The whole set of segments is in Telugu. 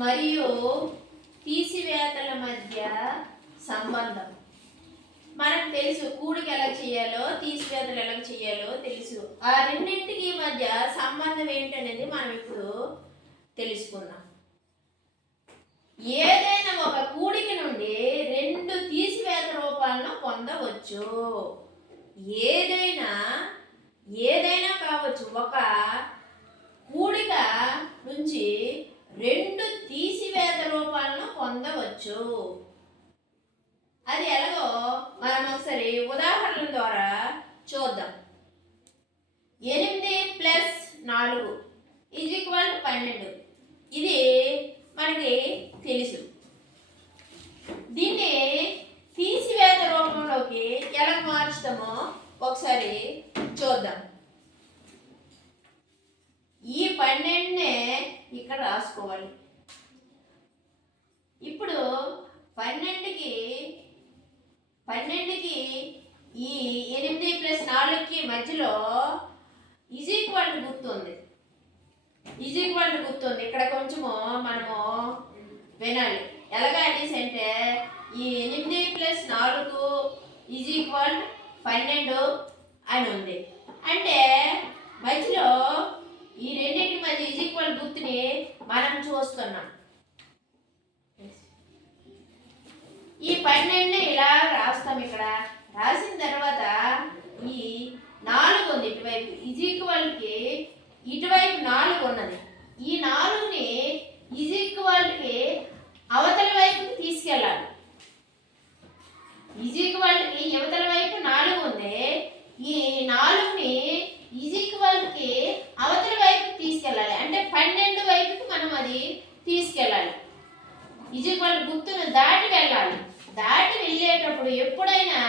మరియు తీసివేతల మధ్య సంబంధం. మనకు తెలుసు కూడిక ఎలా చేయాలో తీసివేతలు ఎలా చేయాలో తెలుసు. ఆ రెండింటికి మధ్య సంబంధం ఏంటనేది మనం ఇప్పుడు తెలుసుకుందాం. ఏదైనా ఒక కూడిక నుండి రెండు తీసివేత రూపాలను పొందవచ్చు. ఏదైనా కావచ్చు. ఒక కూడిక నుంచి రెండు తీసివేత రూపాలను పొందవచ్చు. అది ఎలాగో మనం ఒకసారి ఉదాహరణల ద్వారా చూద్దాం. 8 + 4 = 12. ఇది మనకి తెలుసు. దీన్ని తీసివేత రూపంలోకి ఎలా మార్చుతామో ఒకసారి చూద్దాం. ఈ 12నే ఇక్కడ రాసుకోవాలి. ఇప్పుడు 12కి ఈ 8 + 4కి మధ్యలో = గుర్తుంది. ఇక్కడ కొంచెము మనము వినాలి. ఎలాగా అనేసి అంటే ఈ 8 + 4 = 12 అని ఉంది. అంటే మధ్యలో ఈ రెండింటి మధ్య = గుర్తుని మనం చూస్తున్నాం. ఈ 12ని ఇలా రాస్తాం. ఇక్కడ రాసిన తర్వాత ఈ 4 ఉంది ఇటువైపు. = ఇటువైపు 4 ఉన్నది. ఈ 4ని = అవతల వైపుకి తీసుకెళ్ళాలి. యువతల వైపు 4 ఉంది. ఈ 4ని = అవతల వైపుకి తీసుకెళ్ళాలి. అంటే 12 వైపుకి మనం అది తీసుకెళ్ళాలి. గుర్తును దాటి వెళ్ళాలి. దాటి వెళ్ళేటప్పుడు ఎప్పుడైనా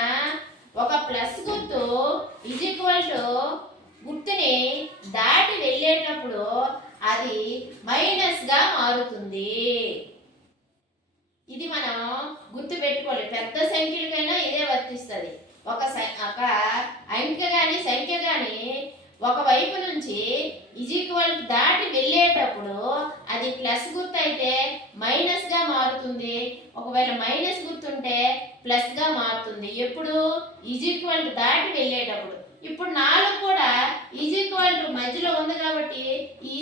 ఒక ప్లస్ గుర్తు గుర్తుని దాటి వెళ్ళేటప్పుడు అది మైనస్గా మారుతుంది. ఇది మనం గుర్తు పెట్టుకోవాలి. పెద్ద సంఖ్యలకైనా ఇదే వర్తిస్తుంది. ఒక అంకె కానీ సంఖ్య కానీ ఒక వైపు నుంచి దాటి వెళ్ళేటప్పుడు అది ప్లస్ గుర్తు అయితే మైనస్గా మారుతుంది. ఒకవేళ మైనస్ గుర్తుంటే ప్లస్గా మారుతుంది. ఎప్పుడు దాటి వెళ్ళేటప్పుడు. ఇప్పుడు 4 కూడా మధ్యలో ఉంది కాబట్టి ఈ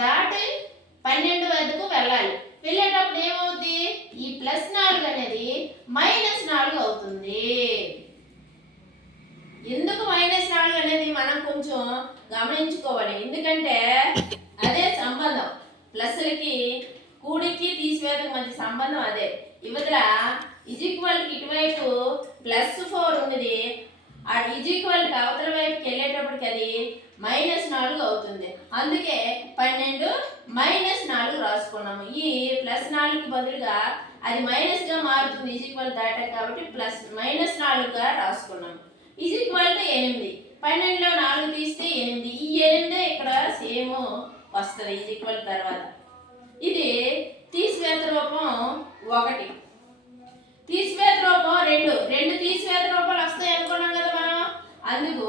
దాటి 12 వద్దకు వెళ్ళాలి. వెళ్ళేటప్పుడు ఏమవుతుంది? ఈ +4 అనేది -4 అవుతుంది. ఎందుకు -4 అనేది మనం కొంచెం గమనించుకోవాలి. ఎందుకంటే అదే సంబంధం. ప్లస్లకి కూడికి తీసివేతకు మధ్య సంబంధం అదే. ఇవతల ఇటువైపు +4 ఉన్నది. ఆ అవతల వైపుకి వెళ్ళేటప్పటికి అది -4 అవుతుంది. అందుకే 12 -4 రాసుకున్నాము. ఈ +4కి బదులుగా అది మైనస్గా మారుతుంది. దాటాక కాబట్టి -4గా రాసుకున్నాము. =8. 12లో 4 తీస్తే 8. ఈ 8 ఇక్కడ సేమ్ వస్తుంది తర్వాత. ఇది తీసివేత రూపం 1. తీసివేత రూపం 2 తీసివేత రూపాలు వస్తాయి అనుకున్నాం కదా మనం. అందుకు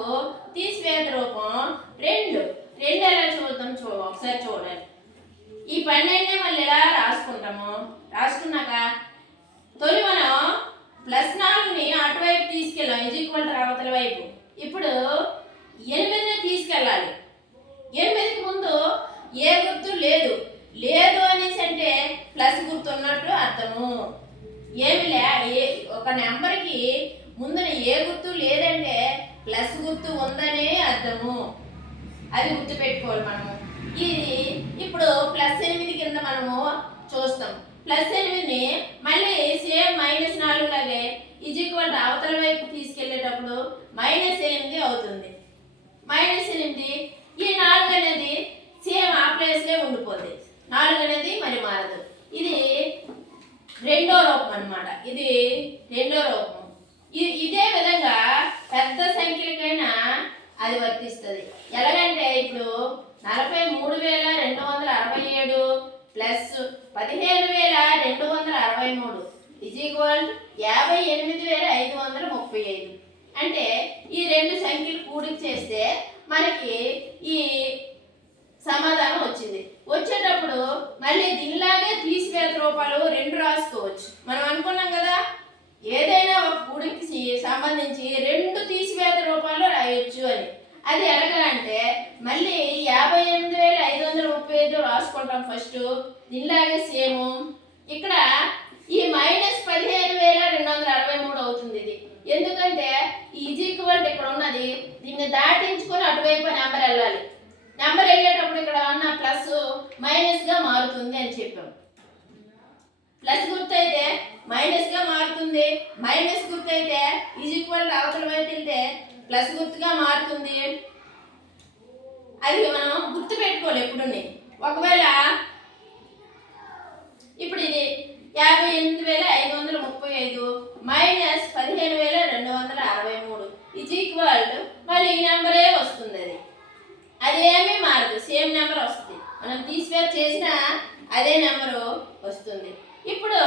తీసివేత రూపం 2 ఎలా చూద్దాం. ఒకసారి చూడాలి. ఈ 12నే మళ్ళీ ఎలా రాసుకుంటాము. రాసుకున్నాక తొలి మనం +4ని అటువైపు తీసుకెళ్ళాం. అవతల వైపు. ఇప్పుడు 8ని తీసుకెళ్ళాలి. 8కి ముందు ఏ గుర్తు లేదు అనేసి అంటే ప్లస్ గుర్తు ఉన్నట్టు అర్థము. ఒక నెంబర్కి ముందున ఏ గుర్తు లేదంటే ప్లస్ గుర్తు ఉందనే అర్థము. అది గుర్తు పెట్టుకోవాలి మనము. ఇది ఇప్పుడు +8 కింద మనము చూస్తాం. +8ని మళ్ళీ సేమ్ -4 లాగే అవతల వైపు తీసుకెళ్ళేటప్పుడు -8 అవుతుంది. -8 ఈ 4 అనేది సేమ్ ఆ ప్లేస్లో ఉండిపోతుంది. 4 అనేది మరి మారదు. ఇది రెండో రూపం అన్నమాట. ఇదే విధంగా పెద్ద సంఖ్యలకైనా అది వర్తిస్తుంది. ఎలాగంటే ఇప్పుడు 43,267 ప్లస్ 15,263 58,535. అంటే ఈ రెండు సంఖ్యలు కూడిక చేస్తే మనకి ఈ సమాధానం వచ్చింది. వచ్చేటప్పుడు మళ్ళీ దీనిలాగే అంటే మళ్ళీ 58,535 రాసుకుంటాం ఫస్ట్. దీనిలాగే సేమ్ ఇక్కడ ఈ -15,263 అవుతుంది ఇది. ఎందుకంటే ఈజ్ ఈక్వల్ ఇక్కడ ఉన్నది, దీన్ని దాటించుకొని అటువైపు నెంబర్ వెళ్ళాలి. నెంబర్ వెళ్ళేటప్పుడు ఇక్కడ ఉన్న ప్లస్ మైనస్గా మారుతుంది అని చెప్పాం. ప్లస్ గుర్తు అయితే మైనస్గా మారుతుంది, మైనస్ గుర్తు అయితే ఈజ్ ఈక్వల్ అవతల వైపు వెళ్తే ప్లస్ గుర్తుగా మారుతుంది. అది మనం గుర్తు పెట్టుకోవాలి ఎప్పుడు. ఒకవేళ ఇప్పుడు ఇది 58,535 మైనస్ 15,263 ఈజ్ ఈక్వల్ మళ్ళీ ఈ నెంబరే వస్తుంది. అది ఏమీ మారదు, సేమ్ నెంబర్ వస్తుంది. మనం తీసివేసి చేసినా అదే నెంబరు వస్తుంది. ఇప్పుడు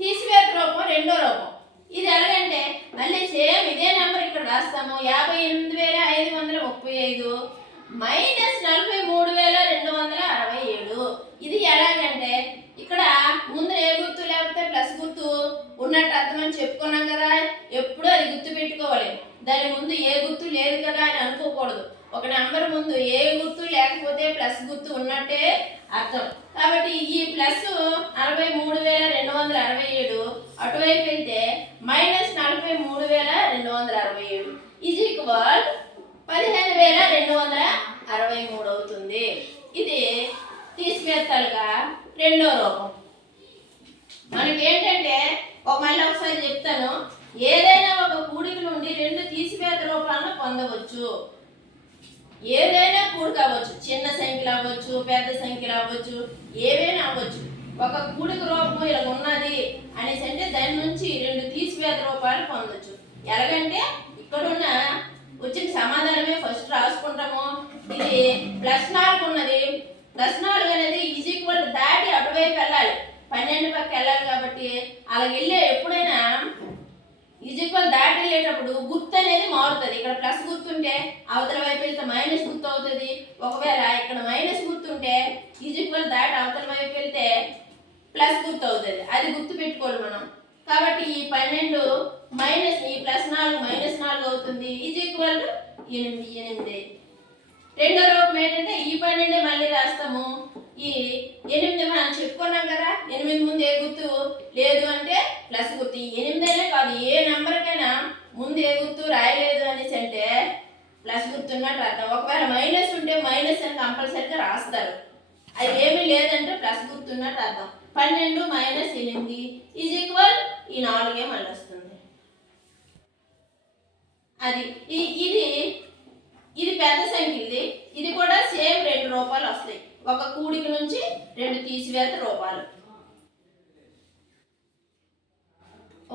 తీసివేత రూపం రెండో రూపం. ఇది ఎలాగంటే మళ్ళీ సేమ్ ఇదే నెంబర్ ఇక్కడ రాస్తాము. 58,535 మైనస్ 43,267. ఇది ఎలాగంటే ఇక్కడ ముందు ఏ గుర్తు లేకపోతే ప్లస్ గుర్తు ఉన్నట్టు అర్థమని చెప్పుకున్నాం కదా. ఎప్పుడు అది గుర్తు పెట్టుకోవాలి. దాని ముందు ఏ గుర్తు లేదు కదా అని అనుకోకూడదు. ఒక నెంబర్ ముందు ఏ గుర్తు లేకపోతే ప్లస్ గుర్తు ఉన్నట్టే అర్థం. కాబట్టి ఈ ప్లస్ 43,267 అటువైపు వెళ్తే మైనస్ 43,267 ఈజ్ ఈక్వల్ 15,263 అవుతుంది. ఇది తీసివేత్తలుగా రెండో రూపం. మనకేంటంటే మళ్ళీ ఒకసారి చెప్తాను, ఏదైనా ఒక కూడిక నుండి రెండు తీసివేత రూపాలను పొందవచ్చు. ఏదైనా కూడిక అవ్వచ్చు, చిన్న సంఖ్యలు అవ్వచ్చు, పెద్ద సంఖ్యలు అవ్వచ్చు, ఏవైనా అవ్వచ్చు. ఒక కూడిక రూపం ఇలా ఉన్నది అనేసి అంటే దాని నుంచి రెండు తీసివేత రూపాలు పొందొచ్చు. ఎలాగంటే ఇక్కడున్న వచ్చిన సమాధానమే ఫస్ట్ రాసుకుంటాము. ఇది +4 ఉన్నది. +4 అనేది ఈజ్ ఈక్వల్ దాటి అటువైపు వెళ్ళాలి, 12 పక్క వెళ్ళాలి. కాబట్టి అలా వెళ్ళే ఎప్పుడైనా ఈజ్ ఈక్వల్ దాటి వెళ్ళేటప్పుడు గుర్తు అనేది మారుతుంది. ఇక్కడ ప్లస్ గుర్తుంటే అవతల వైపు వెళ్తే మైనస్ గుర్తు అవుతుంది. ఒకవేళ ఇక్కడ మైనస్ గుర్తుంటే ఈజ్ ఈక్వల్ దాటి అవతల వైపు వెళ్తే ప్లస్ గుర్తు అవుతుంది. అది గుర్తు పెట్టుకోవాలి మనం. కాబట్టి ఈ 12 మైనస్ ఈ +4 -4 అవుతుంది. Is equal 8. రెండో రూపం ఏంటంటే ఈ 12 మళ్ళీ రాస్తాము. ఈ 8 మనం చెప్పుకున్నాం కదా, 8 ముందు ఏ గుర్తు లేదు అంటే ప్లస్ గుర్తు. ఈ 8 కాదు, ఏ నెంబర్కైనా ముందు ఏ గుర్తు రాయలేదు అనేసి అంటే ప్లస్ గుర్తు ఉన్నట్టు అర్థం. ఒకవేళ మైనస్ ఉంటే మైనస్ అని కంపల్సరీగా రాస్తారు. అది ఏమీ లేదంటే ప్లస్ గుర్తు ఉన్నట్టు అర్థం. 12 - 8 ఈజ్ ఈక్వల్ ఈ 4 మళ్ళీ వస్తుంది. అది ఇది పెద్ద సంఖ్య. ఇది కూడా సేమ్ 2 రూపాయలు వస్తాయి. ఒక కూడిక నుంచి 2 తీసివేత రూపాలు.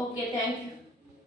Okay, thank you.